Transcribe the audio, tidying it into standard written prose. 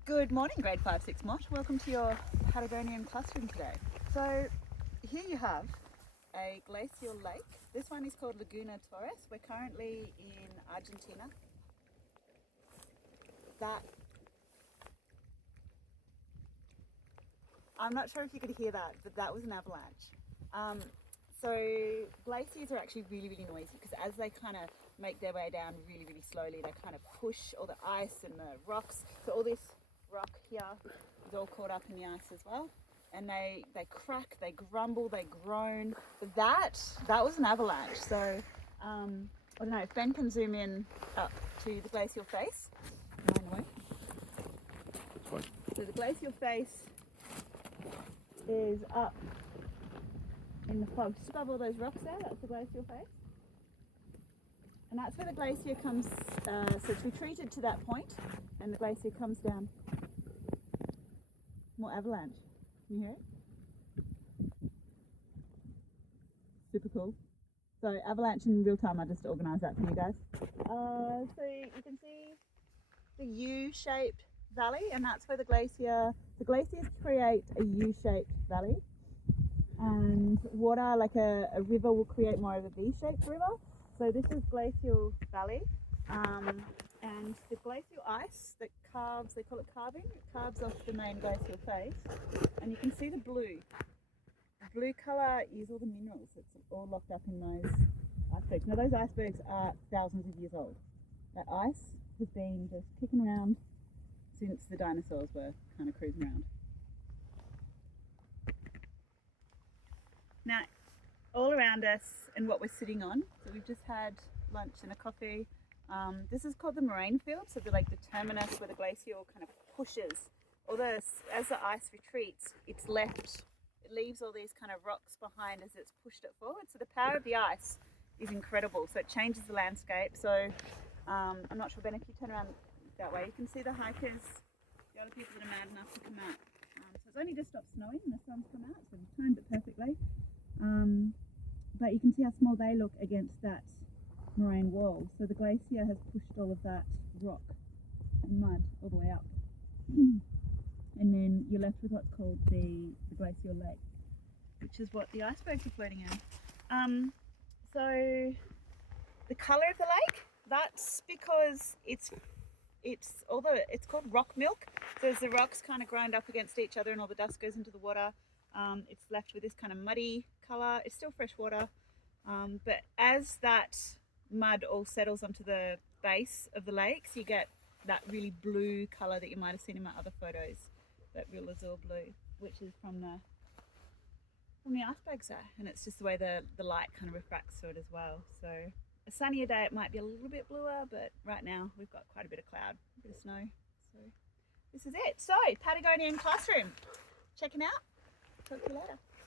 Good morning, grade 5-6 Mott. Welcome to your Patagonian classroom today. So here you have a glacial lake. This one is called Laguna Torres. We're currently in Argentina. I'm not sure if you could hear that, but that was an avalanche. So glaciers are actually really noisy because as they kind of make their way down really slowly, they kind of push all the ice and the rocks. So all this rock here is all caught up in the ice as well. And they crack, they grumble, they groan. But that was an avalanche. So I don't know if Ben can zoom in up to the glacial face. So the glacial face is up in the fog, just above all those rocks there. That's the glacial face, and that's where the glacier comes. So it's retreated to that point, and the glacier comes down. More avalanche. Can you hear it? Super cool. So avalanche in real time. I just organised that for you guys. So you can see the U-shaped valley, and that's where the glaciers create a U-shaped valley, and water, like a river, will create more of a V-shaped river. So this is glacial valley, and the glacial ice that carves, they call it carving, it carves off the main glacial face, and you can see the blue. The blue colour is all the minerals. It's all locked up in those icebergs. Now those icebergs are thousands of years old. That ice has been just kicking around since the dinosaurs were kind of cruising around. Now, all around us and what we're sitting on, so we've just had lunch and a coffee. This is called the moraine field, so the terminus where the glacier kind of pushes. As the ice retreats, it leaves all these kind of rocks behind as it's pushed it forward. So the power of the ice is incredible. So it changes the landscape. So I'm not sure, Ben, if you turn around that way, you can see the hikers, the other people that are mad enough to come out. So it's only just stopped snowing and the sun's come out, so we've timed it perfectly. But you can see how small they look against that moraine wall. So the glacier has pushed all of that rock and mud all the way up. And then you're left with what's called the glacial lake, which is what the icebergs are floating in. So the colour of the lake, that's because it's called rock milk. So as the rocks kind of grind up against each other and all the dust goes into the water, it's left with this kind of muddy colour. It's still fresh water, but as that mud all settles onto the base of the lakes, you get that really blue colour that you might have seen in my other photos, that real azure blue, which is from the icebergs there, and it's just the way the light kind of refracts through it as well. So a sunnier day it might be a little bit bluer, but right now we've got quite a bit of cloud, a bit of snow. So this is it. So Patagonian classroom, checking out. Talk to you later.